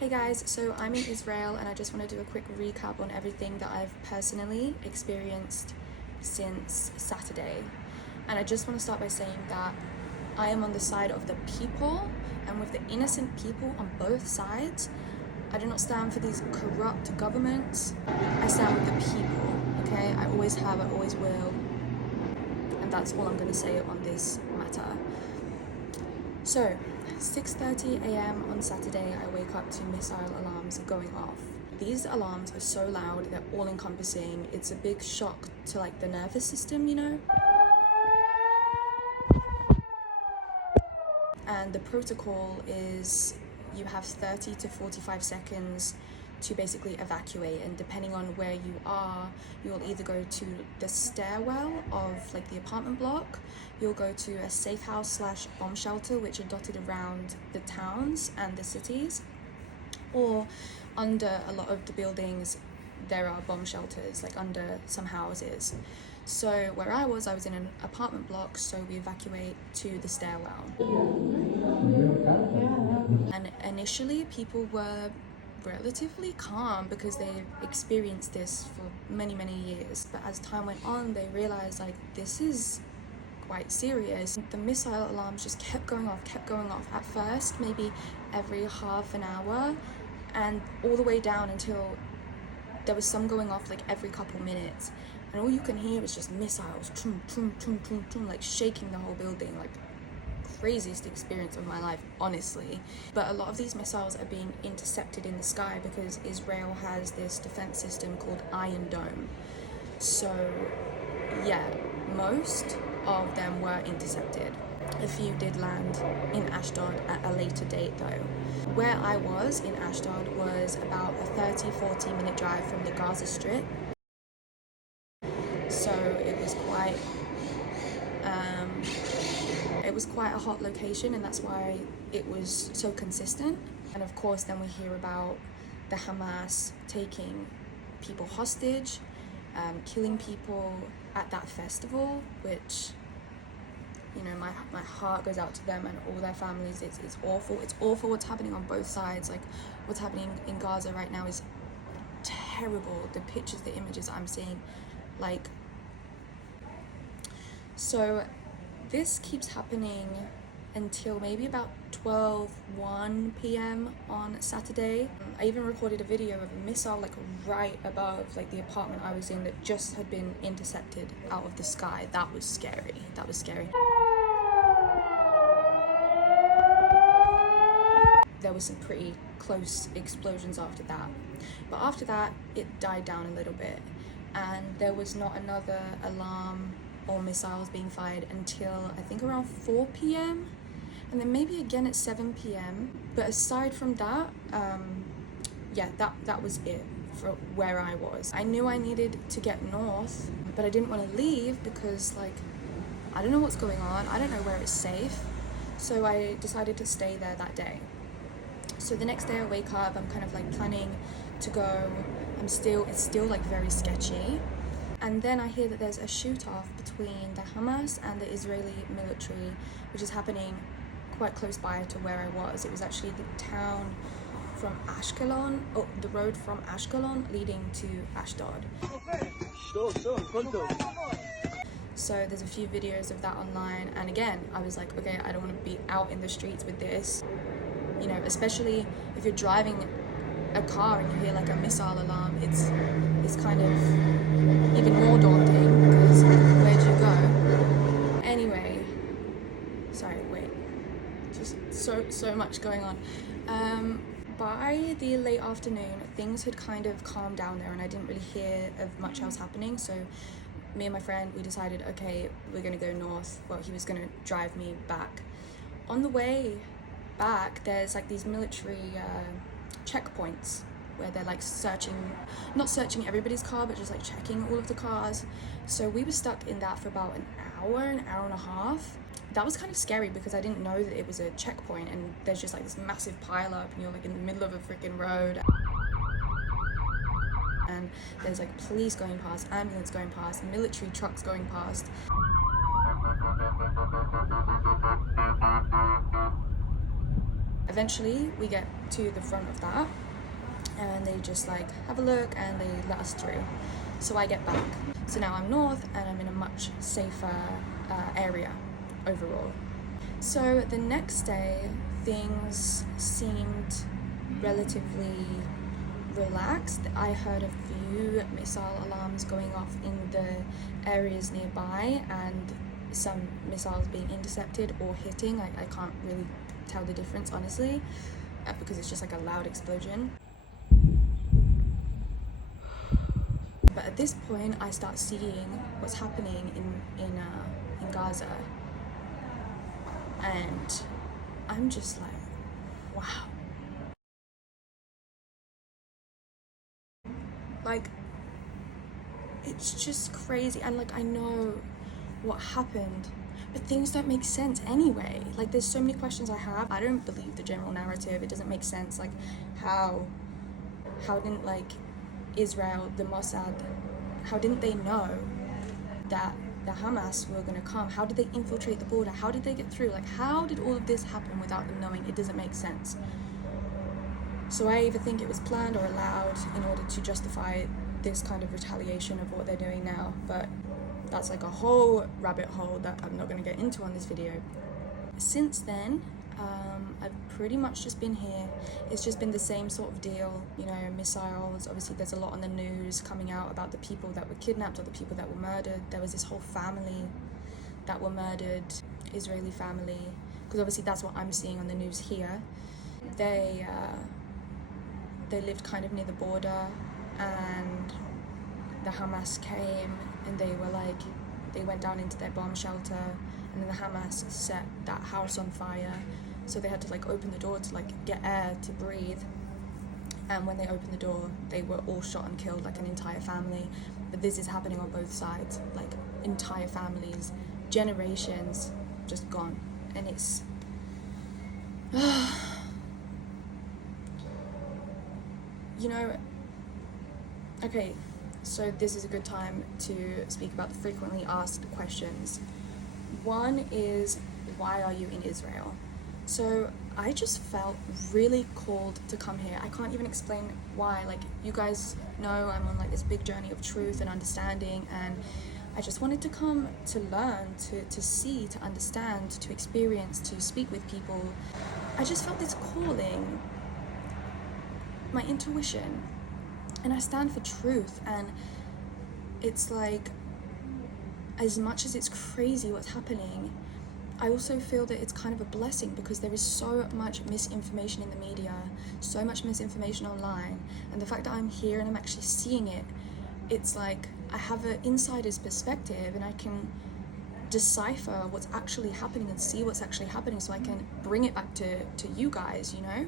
Hey guys, so I'm in Israel and I just want to do a quick recap on everything that I've personally experienced since Saturday. And I just want to start by saying that I am on the side of the people and with the innocent people on both sides. I do not stand for these corrupt governments. I stand with the people, okay? I always have, I always will. And that's all I'm going to say on this matter. So, 6:30 a.m. on Saturday, I wake up to missile alarms going off. These alarms are so loud, they're all encompassing. It's a big shock to like the nervous system, you know? And the protocol is you have 30 to 45 seconds to basically evacuate, and depending on where you are, you'll either go to the stairwell of like the apartment block, you'll go to a safe house / bomb shelter which are dotted around the towns and the cities, or under a lot of the buildings there are bomb shelters, like under some houses. So where I was in an apartment block, so we evacuate to the stairwell. And initially people were relatively calm because they've experienced this for many years, but as time went on they realized like this is quite serious. The missile alarms just kept going off at first maybe every half an hour, and all the way down until there was some going off like every couple minutes, and all you can hear is just missiles like shaking the whole building. Like, craziest experience of my life, honestly. But a lot of these missiles are being intercepted in the sky because Israel has this defense system called Iron Dome. So yeah, most of them were intercepted. A few did land in Ashdod at a later date though. Where I was in Ashdod was about a 30-40 minute drive from the Gaza Strip, so it was quite a hot location, and that's why it was so consistent. And of course then we hear about the Hamas taking people hostage, killing people at that festival, which, you know, my heart goes out to them and all their families. It's awful what's happening on both sides. Like, what's happening in Gaza right now is terrible. The pictures, the images I'm seeing, like, so this keeps happening until maybe about 1 p.m. on Saturday. I even recorded a video of a missile like right above like the apartment I was in that just had been intercepted out of the sky. That was scary. There was some pretty close explosions after that. But after that, it died down a little bit, and there was not another alarm or missiles being fired until I think around 4 p.m. and then maybe again at 7 p.m. But aside from that, that was it for where I was. I knew I needed to get north, but I didn't want to leave because, like, I don't know what's going on. I don't know where it's safe. So I decided to stay there that day. So the next day I wake up, I'm kind of like planning to go. It's still like very sketchy. And then I hear that there's a shoot-off between the Hamas and the Israeli military, which is happening quite close by to where I was. It was actually the town from Ashkelon, or the road from Ashkelon leading to Ashdod. So there's a few videos of that online, and again, I was like, okay, I don't want to be out in the streets with this. You know, especially if you're driving a car and you hear like a missile alarm, it's kind of even more daunting because where'd you go? Anyway, sorry, wait, just so much going on. By the late afternoon, things had kind of calmed down there and I didn't really hear of much else happening. So me and my friend, we decided, okay, we're gonna go north. Well, he was gonna drive me back. On the way back, there's like these military checkpoints where they're like not searching everybody's car, but just like checking all of the cars. So we were stuck in that for about an hour and a half. That was kind of scary because I didn't know that it was a checkpoint, and there's just like this massive pile up and you're like in the middle of a freaking road, and there's like police going past, ambulance going past, military trucks going past. eventually we get to the front of that, and they just like have a look and they let us through. So I get back. So now I'm north and I'm in a much safer area overall. So the next day things seemed relatively relaxed. I heard a few missile alarms going off in the areas nearby and some missiles being intercepted or hitting. I can't really tell the difference honestly, because it's just like a loud explosion. But at this point I start seeing what's happening in Gaza, and I'm just like, wow. Like, it's just crazy. And like, I know what happened, but things don't make sense anyway. Like, there's so many questions I have. I don't believe the general narrative. It doesn't make sense. Like, how didn't like Israel, the Mossad, how didn't they know that the Hamas were going to come? How did they infiltrate the border? How did they get through? Like, how did all of this happen without them knowing? It doesn't make sense. So I either think it was planned or allowed in order to justify this kind of retaliation of what they're doing now, but that's like a whole rabbit hole that I'm not going to get into on this video. Since then, I've pretty much just been here. It's just been the same sort of deal, you know, missiles. Obviously there's a lot on the news coming out about the people that were kidnapped or the people that were murdered. There was this whole family that were murdered, Israeli family, because obviously that's what I'm seeing on the news here. They lived kind of near the border, and the Hamas came and they went down into their bomb shelter, and then the Hamas set that house on fire, so they had to like open the door to like get air to breathe. And when they opened the door, they were all shot and killed, like an entire family. But this is happening on both sides, like entire families, generations just gone. And it's you know, okay, so this is a good time to speak about the frequently asked questions. One is, why are you in Israel? So I just felt really called to come here. I can't even explain why. Like, you guys know I'm on like this big journey of truth and understanding, and I just wanted to come to learn, to see, to understand, to experience, to speak with people. I just felt this calling, my intuition, and I stand for truth. And it's like, as much as it's crazy what's happening, I also feel that it's kind of a blessing, because there is so much misinformation in the media, so much misinformation online, and the fact that I'm here and I'm actually seeing it, it's like I have an insider's perspective and I can decipher what's actually happening and see what's actually happening, so I can bring it back to you guys, you know?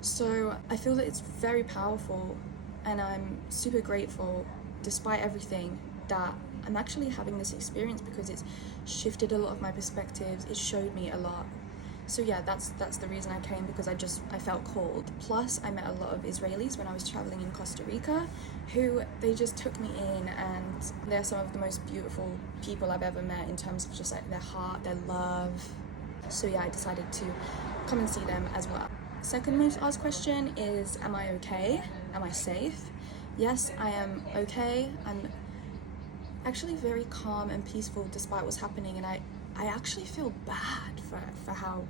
So I feel that it's very powerful, and I'm super grateful, despite everything, that I'm actually having this experience, because it's shifted a lot of my perspectives. It showed me a lot. So yeah, that's the reason I came, because I felt called. Plus, I met a lot of Israelis when I was traveling in Costa Rica, who they just took me in, and they're some of the most beautiful people I've ever met in terms of just like their heart, their love. So yeah, I decided to come and see them as well. Second most asked question is, am I okay? Am I safe? Yes, I am okay. I'm actually very calm and peaceful despite what's happening, and I actually feel bad for how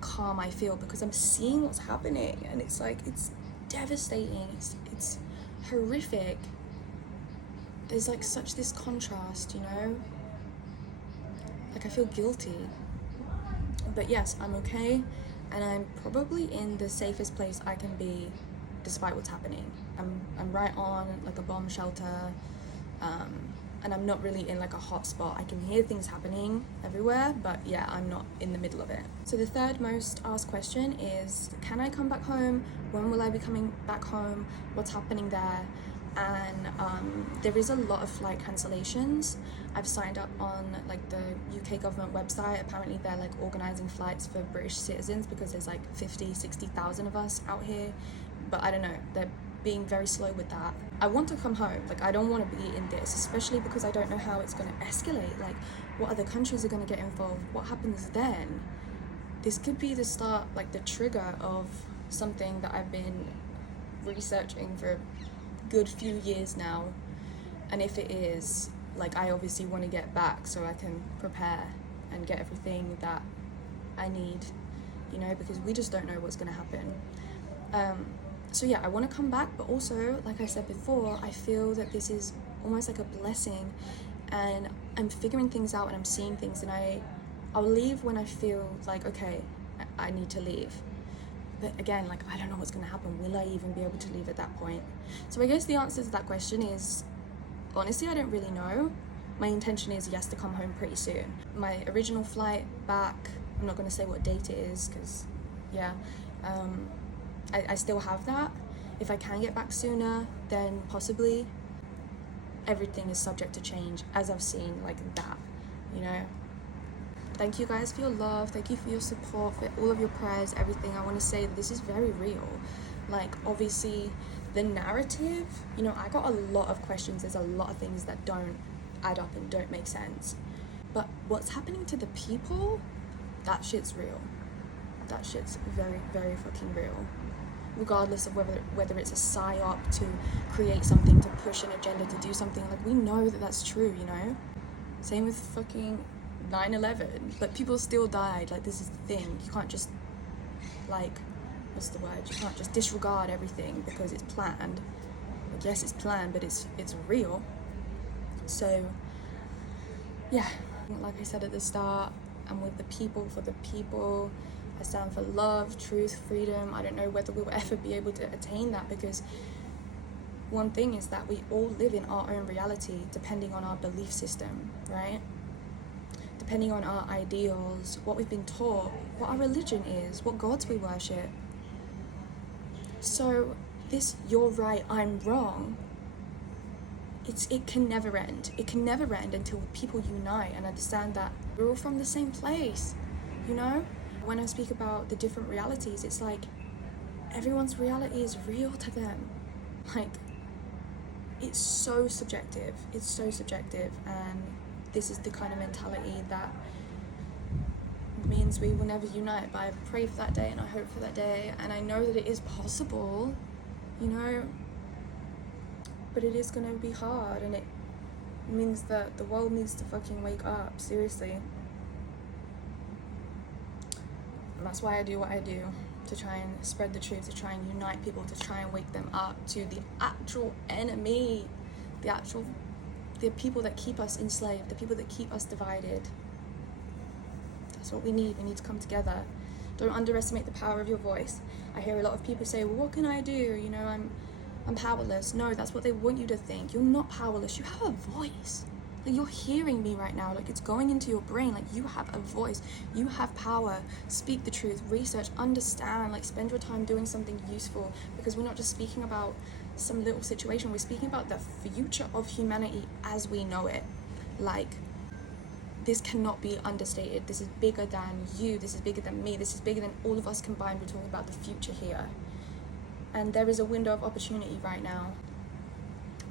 calm I feel, because I'm seeing what's happening, and it's like, it's devastating, it's horrific. There's like such this contrast, you know? Like, I feel guilty. But yes, I'm okay, and I'm probably in the safest place I can be despite what's happening. I'm right on like a bomb shelter, and I'm not really in like a hot spot. I can hear things happening everywhere, but yeah, I'm not in the middle of it. So the third most asked question is, can I come back home? When will I be coming back home? What's happening there? And there is a lot of flight cancellations. I've signed up on like the UK government website. Apparently they're like organizing flights for British citizens, because there's like 50,000-60,000 of us out here, but I don't know, they're being very slow with that. I want to come home. Like, I don't want to be in this, especially because I don't know how it's going to escalate. Like, what other countries are going to get involved? What happens then? this could be the start, like the trigger of something that I've been researching for a good few years now. And if it is, like, I obviously want to get back so I can prepare and get everything that I need, you know, because we just don't know what's going to happen. So yeah, I want to come back, but also, like I said before, I feel that this is almost like a blessing, and I'm figuring things out and I'm seeing things, and I'll leave when I feel like, okay, I need to leave. But again, like, I don't know what's going to happen. Will I even be able to leave at that point? So I guess the answer to that question is, honestly, I don't really know. My intention is, yes, to come home pretty soon. My original flight back, I'm not going to say what date it is, because, yeah, I still have that. If I can get back sooner, then possibly. Everything is subject to change, as I've seen, like that, you know. Thank you guys for your love, thank you for your support, for all of your prayers, everything. I want to say that this is very real. Like, obviously, the narrative, you know, I got a lot of questions. There's a lot of things that don't add up and don't make sense. But what's happening to the people, that shit's real. That shit's very, very fucking real. Regardless of whether it's a psyop to create something, to push an agenda, to do something, like, we know that that's true, you know. Same with fucking 9/11, but people still died. Like, this is the thing. You can't just, like, what's the word? You can't just disregard everything because it's planned. Like, yes, it's planned, but it's real. So yeah, like I said at the start, I'm with the people, for the people. I stand for love, truth, freedom. I don't know whether we'll ever be able to attain that, because one thing is that we all live in our own reality depending on our belief system, right? Depending on our ideals, what we've been taught, what our religion is, what gods we worship. So this "you're right, I'm wrong," it can never end. It can never end until people unite and understand that we're all from the same place, you know? When I speak about the different realities, it's like everyone's reality is real to them. Like, it's so subjective. It's so subjective, and this is the kind of mentality that means we will never unite. But I pray for that day and I hope for that day, and I know that it is possible, you know, but it is gonna be hard, and it means that the world needs to fucking wake up, seriously. And that's why I do what I do, to try and spread the truth, to try and unite people, to try and wake them up to the actual enemy, the people that keep us enslaved, the people that keep us divided. That's what we need. We need to come together. Don't underestimate the power of your voice. I hear a lot of people say, well, what can I do? You know, I'm powerless. No, that's what they want you to think. You're not powerless. You have a voice. Like, you're hearing me right now. Like, it's going into your brain. Like, you have a voice. You have power. Speak the truth. Research. Understand. Like, spend your time doing something useful, because we're not just speaking about some little situation. We're speaking about the future of humanity as we know it. Like, this cannot be understated. This is bigger than you. This is bigger than me. This is bigger than all of us combined. We're talking about the future here. And there is a window of opportunity right now.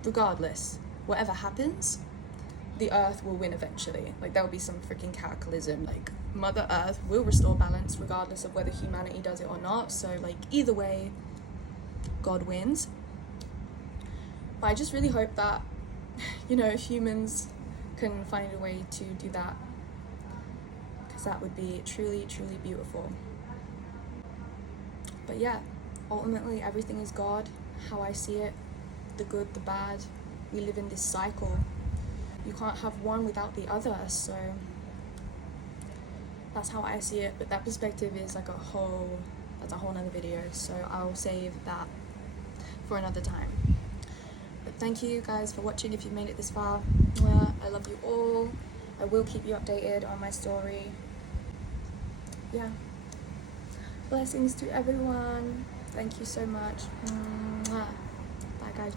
Regardless, whatever happens, the earth will win eventually. Like, there will be some freaking cataclysm. Like, Mother Earth will restore balance regardless of whether humanity does it or not. So, like, either way, God wins. But I just really hope that, you know, humans can find a way to do that, because that would be truly, truly beautiful. But yeah, ultimately everything is God, how I see it, the good, the bad. We live in this cycle. You can't have one without the other, so that's how I see it. But that perspective is like that's a whole nother video, so I'll save that for another time. But thank you guys for watching. If you've made it this far, I love you all. I will keep you updated on my story. Yeah, blessings to everyone. Thank you so much. Bye guys.